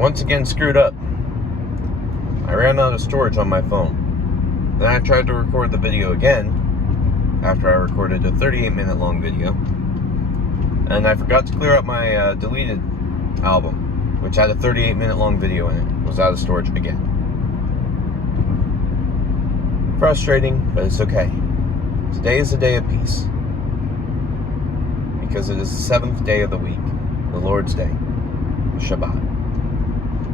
once again screwed up. I ran out of storage on my phone. Then I tried to record the video again after I recorded a 38-minute long video, and I forgot to clear up my deleted album, which had a 38-minute long video in it. It was out of storage again. Frustrating, but it's okay. Today is a day of peace, because it is the seventh day of the week, the Lord's Day, Shabbat.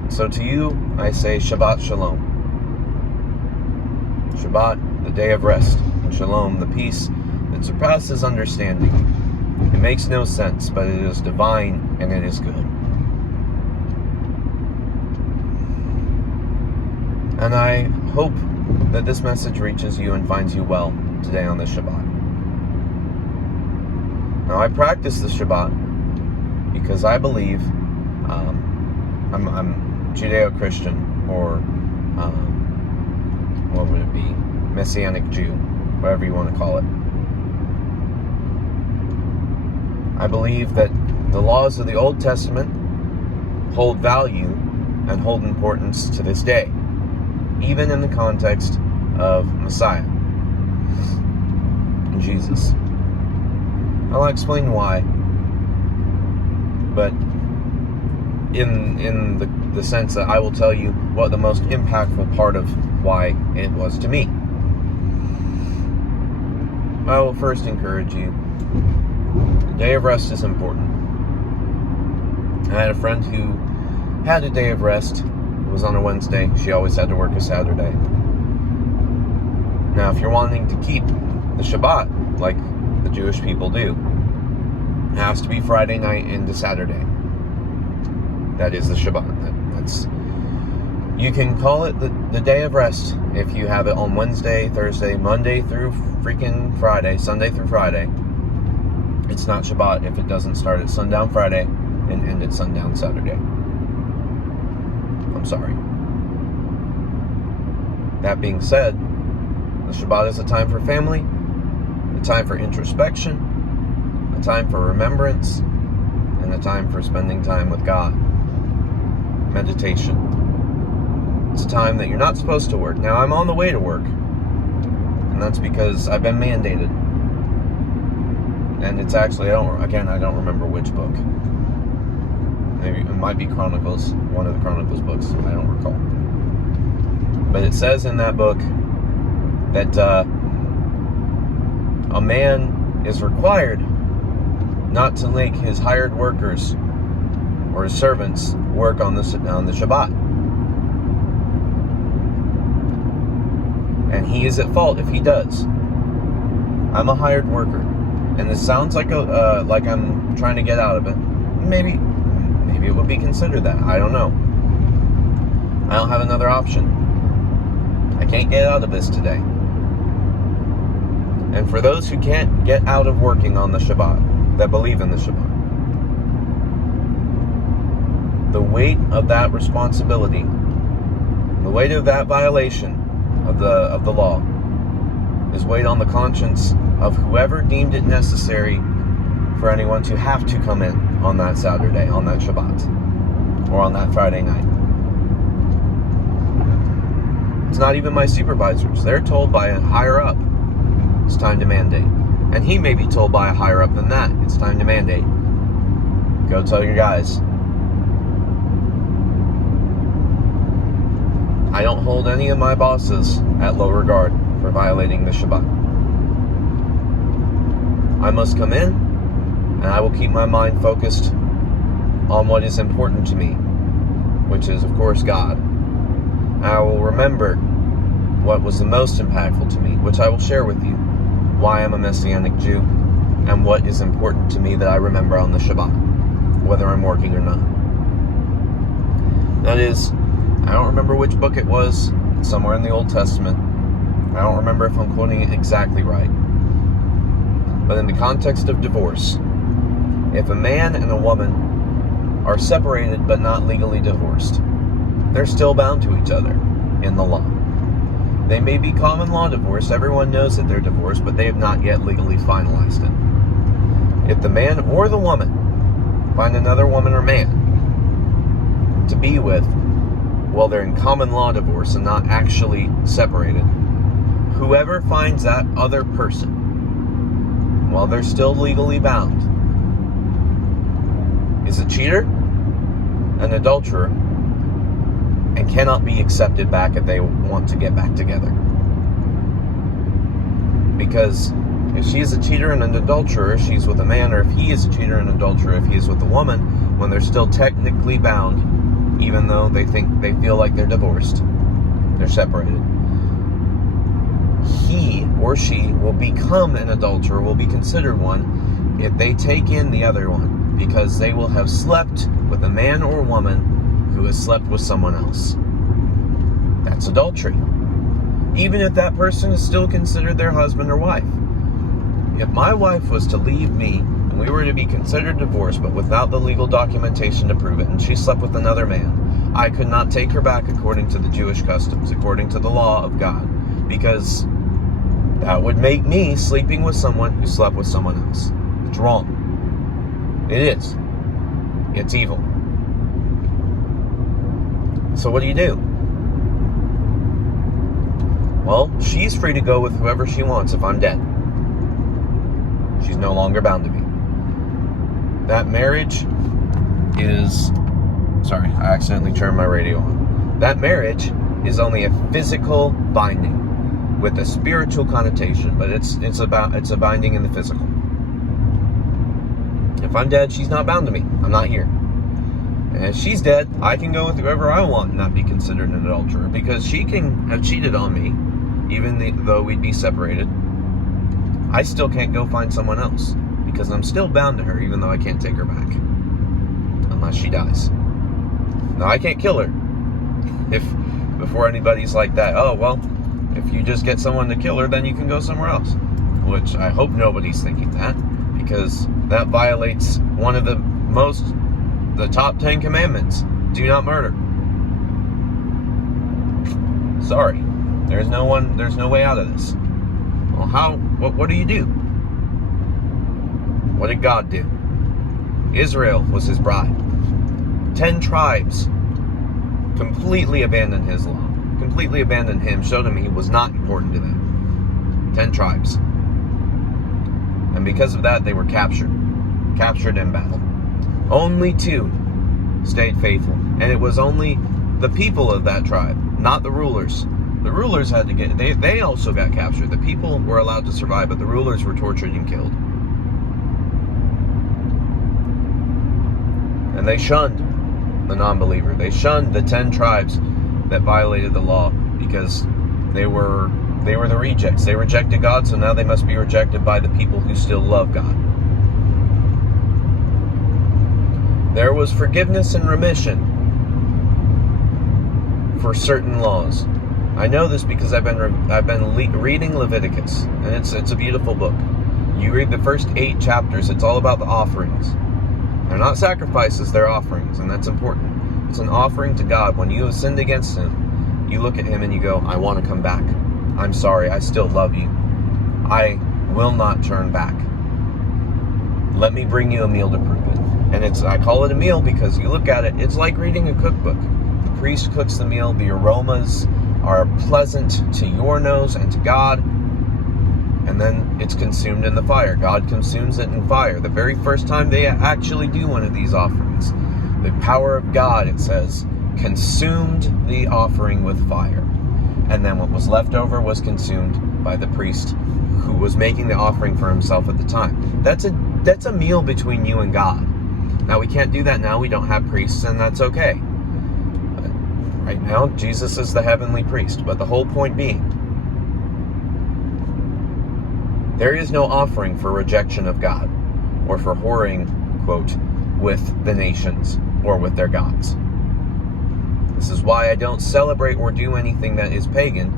So to you, I say Shabbat Shalom. Shabbat, the day of rest, and Shalom, the peace that surpasses understanding. It makes no sense, but it is divine and it is good. And I hope that this message reaches you and finds you well today on this Shabbat. Now, I practice the Shabbat because I believe I'm Judeo-Christian, or what would it be? Messianic Jew, whatever you want to call it. I believe that the laws of the Old Testament hold value and hold importance to this day, even in the context of Messiah, Jesus. I'll explain why, but in the sense that I will tell you what the most impactful part of why it was to me. I will first encourage you. The day of rest is important. I had a friend who had a day of rest. It was on a Wednesday. She always had to work a Saturday. Now, if you're wanting to keep the Shabbat like the Jewish people do, it has to be Friday night into Saturday. That is the Shabbat. That's, you can call it the day of rest if you have it on Wednesday, Thursday, Monday through freaking Friday, Sunday through Friday. It's not Shabbat if it doesn't start at sundown Friday and end at sundown Saturday. I'm sorry. That being said, the Shabbat is a time for family, a time for introspection, a time for remembrance, and a time for spending time with God. Meditation. It's a time that you're not supposed to work. Now, I'm on the way to work, and that's because I've been mandated. And it's actually, I don't remember which book. Maybe it might be Chronicles, one of the Chronicles books, I don't recall. But it says in that book that a man is required not to make his hired workers or his servants work on the Shabbat. And he is at fault if he does. I'm a hired worker, and this sounds like I'm trying to get out of it. Maybe it would be considered that. I don't know. I don't have another option. I can't get out of this today. And for those who can't get out of working on the Shabbat, that believe in the Shabbat, the weight of that responsibility, the weight of that violation of the law, is weighed on the conscience of whoever deemed it necessary for anyone to have to come in on that Saturday, on that Shabbat, or on that Friday night. It's not even my supervisors. They're told by a higher up, it's time to mandate. And he may be told by a higher up than that, it's time to mandate. Go tell your guys. I don't hold any of my bosses at low regard for violating the Shabbat. I must come in, and I will keep my mind focused on what is important to me, which is, of course, God. I will remember what was the most impactful to me, which I will share with you, why I'm a Messianic Jew, and what is important to me that I remember on the Shabbat, whether I'm working or not. That is, I don't remember which book it was, somewhere in the Old Testament. I don't remember if I'm quoting it exactly right. But in the context of divorce, if a man and a woman are separated but not legally divorced, they're still bound to each other in the law. They may be common law divorced. Everyone knows that they're divorced, but they have not yet legally finalized it. If the man or the woman find another woman or man to be with, well, they're in common law divorce and not actually separated. Whoever finds that other person while they're still legally bound is a cheater, an adulterer, and cannot be accepted back if they want to get back together. Because if she is a cheater and an adulterer, she's with a man, or if he is a cheater and an adulterer, if he is with a woman, when they're still technically bound, even though they feel like they're divorced, they're separated, he or she will become an adulterer, will be considered one, if they take in the other one, because they will have slept with a man or woman who has slept with someone else. That's adultery. Even if that person is still considered their husband or wife. If my wife was to leave me, and we were to be considered divorced, but without the legal documentation to prove it, and she slept with another man, I could not take her back according to the Jewish customs, according to the law of God, because that would make me sleeping with someone who slept with someone else. It's wrong. It is. It's evil. So what do you do? Well, she's free to go with whoever she wants if I'm dead. She's no longer bound to me. That marriage is... Sorry, I accidentally turned my radio on. That marriage is only a physical binding with a spiritual connotation, but it's a binding in the physical. If I'm dead, she's not bound to me. I'm not here. And if she's dead, I can go with whoever I want and not be considered an adulterer, because she can have cheated on me, even though we'd be separated. I still can't go find someone else, because I'm still bound to her, even though I can't take her back. Unless she dies. Now, I can't kill her. Before anybody's like that, oh, well, if you just get someone to kill her, then you can go somewhere else. Which I hope nobody's thinking that, because that violates one of the top 10 commandments. Do not murder. Sorry. There's no way out of this. Well, what do you do? What did God do? Israel was his bride. 10 tribes completely abandoned his law, completely abandoned him, showed him he was not important to them. 10 tribes. And because of that, they were captured in battle. Only 2 stayed faithful. And it was only the people of that tribe, not the rulers. The rulers had to they also got captured. The people were allowed to survive, but the rulers were tortured and killed. And they shunned the non-believer. They shunned the 10 tribes that violated the law, because they were the rejects. They rejected God, so now they must be rejected by the people who still love God. There was forgiveness and remission for certain laws. I know this because I've been reading Leviticus, and it's a beautiful book. You read the first 8 chapters. It's all about the offerings. They're not sacrifices, they're offerings, and that's important. It's an offering to God. When you have sinned against him, you look at him and you go, I want to come back. I'm sorry, I still love you. I will not turn back. Let me bring you a meal to prove it. And I call it a meal because you look at it, it's like reading a cookbook. The priest cooks the meal, the aromas are pleasant to your nose and to God, and then it's consumed in the fire. God consumes it in fire. The very first time they actually do one of these offerings, the power of God, it says, consumed the offering with fire. And then what was left over was consumed by the priest who was making the offering for himself at the time. That's a meal between you and God. Now, we can't do that now. We don't have priests, and that's okay. But right now, Jesus is the heavenly priest. But the whole point being, there is no offering for rejection of God, or for whoring, quote, with the nations or with their gods. This is why I don't celebrate or do anything that is pagan,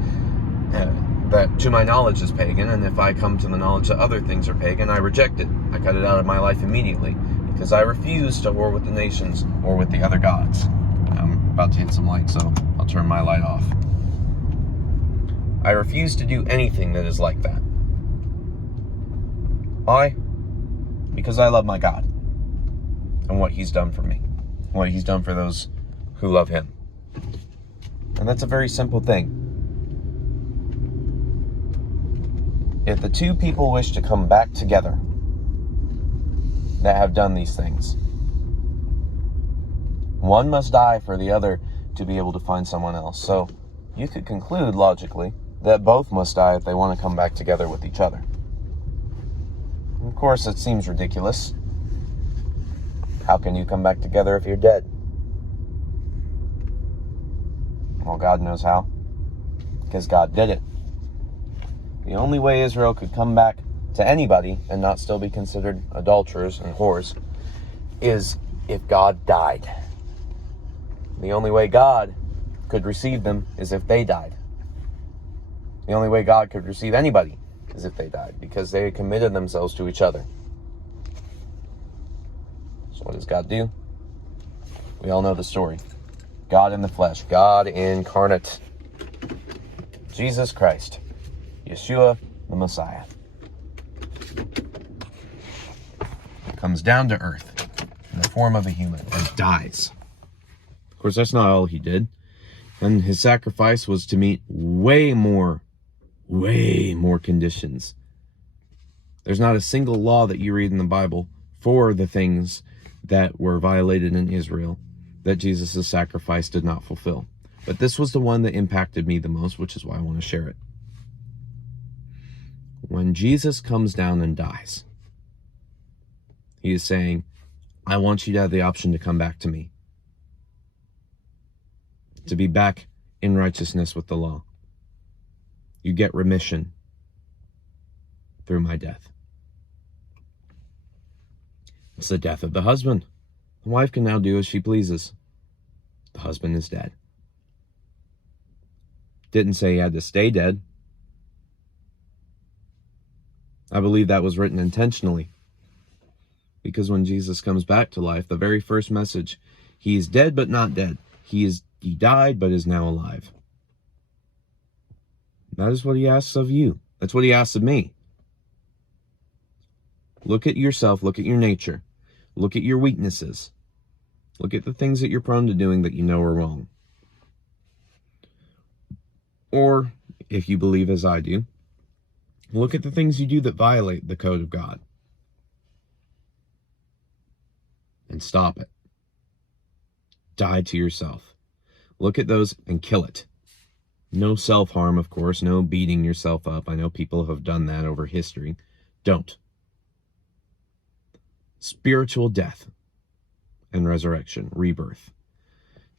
that to my knowledge is pagan, and if I come to the knowledge that other things are pagan, I reject it. I cut it out of my life immediately, because I refuse to whore with the nations or with the other gods. I'm about to hit some light, so I'll turn my light off. I refuse to do anything that is like that. Why? Because I love my God and what he's done for me, what he's done for those who love him. And that's a very simple thing. If the two people wish to come back together that have done these things, one must die for the other to be able to find someone else. So you could conclude logically that both must die if they want to come back together with each other. Of course, it seems ridiculous. How can you come back together if you're dead? Well, God knows how, because God did it. The only way Israel could come back to anybody and not still be considered adulterers and whores is if God died. The only way God could receive them is if they died. The only way God could receive anybody is if they died, because they committed themselves to each other. So what does God do? We all know the story. God in the flesh, God incarnate, Jesus Christ, Yeshua the Messiah, comes down to earth in the form of a human and dies. Of course, that's not all he did. And his sacrifice was to meet way more conditions. There's not a single law that you read in the Bible for the things that were violated in Israel that Jesus' sacrifice did not fulfill. But this was the one that impacted me the most, which is why I want to share it. When Jesus comes down and dies, he is saying, I want you to have the option to come back to me, to be back in righteousness with the law. You get remission through my death. It's the death of the husband. The wife can now do as she pleases. The husband is dead. Didn't say he had to stay dead. I believe that was written intentionally, because when Jesus comes back to life, the very first message, he is dead but not dead. He died but is now alive. That is what he asks of you. That's what he asks of me. Look at yourself, look at your nature, look at your weaknesses, look at the things that you're prone to doing that you know are wrong. Or, if you believe as I do, look at the things you do that violate the code of God and stop it. Die to yourself. Look at those and kill it. No self-harm, of course, no beating yourself up. I know people have done that over history. Don't. Spiritual death and resurrection, rebirth.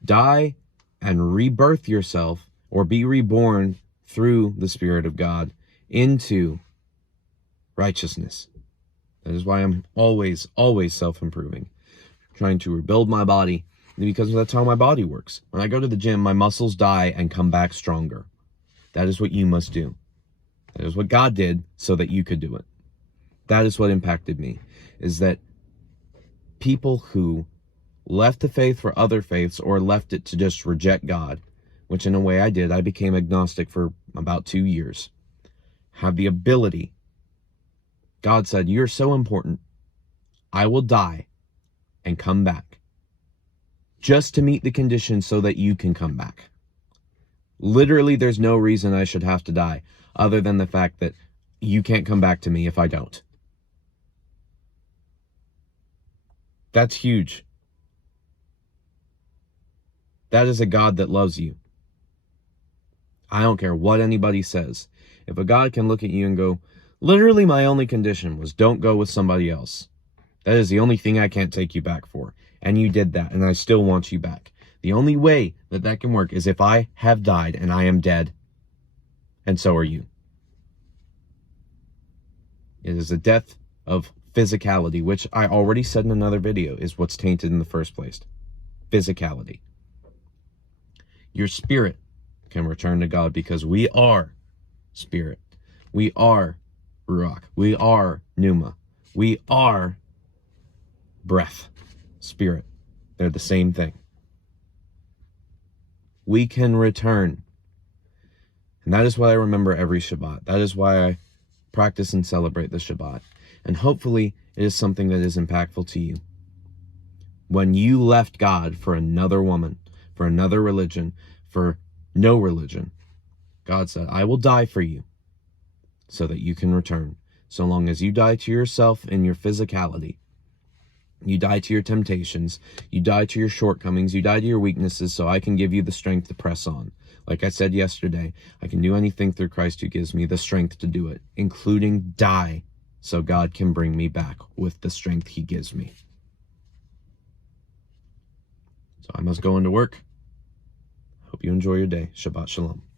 Die and rebirth yourself, or be reborn through the Spirit of God into righteousness. That is why I'm always self-improving, trying to rebuild my body, because that's how my body works. When I go to the gym, my muscles die and come back stronger. That is what you must do. That is what God did so that you could do it. That is what impacted me, is that people who left the faith for other faiths or left it to just reject God, which in a way I did, I became agnostic for about 2 years, have the ability. God said, you're so important, I will die and come back, just to meet the conditions so that you can come back. Literally, there's no reason I should have to die other than the fact that you can't come back to me if I don't. That's huge. That is a God that loves you. I don't care what anybody says. If a God can look at you and go, literally my only condition was don't go with somebody else. That is the only thing I can't take you back for. And you did that, and I still want you back. The only way that that can work is if I have died and I am dead, and so are you. It is a death of physicality, which I already said in another video is what's tainted in the first place. Physicality. Your spirit can return to God, because we are spirit. We are Ruach. We are Pneuma. We are breath. Spirit. They're the same thing. We can return. And that is why I remember every Shabbat. That is why I practice and celebrate the Shabbat. And hopefully it is something that is impactful to you. When you left God for another woman, for another religion, for no religion. God said, I will die for you so that you can return. So long as you die to yourself and your physicality, you die to your temptations, you die to your shortcomings, you die to your weaknesses, so I can give you the strength to press on. Like I said yesterday, I can do anything through Christ who gives me the strength to do it, including die, so God can bring me back with the strength he gives me. So I must go into work. Hope you enjoy your day. Shabbat Shalom.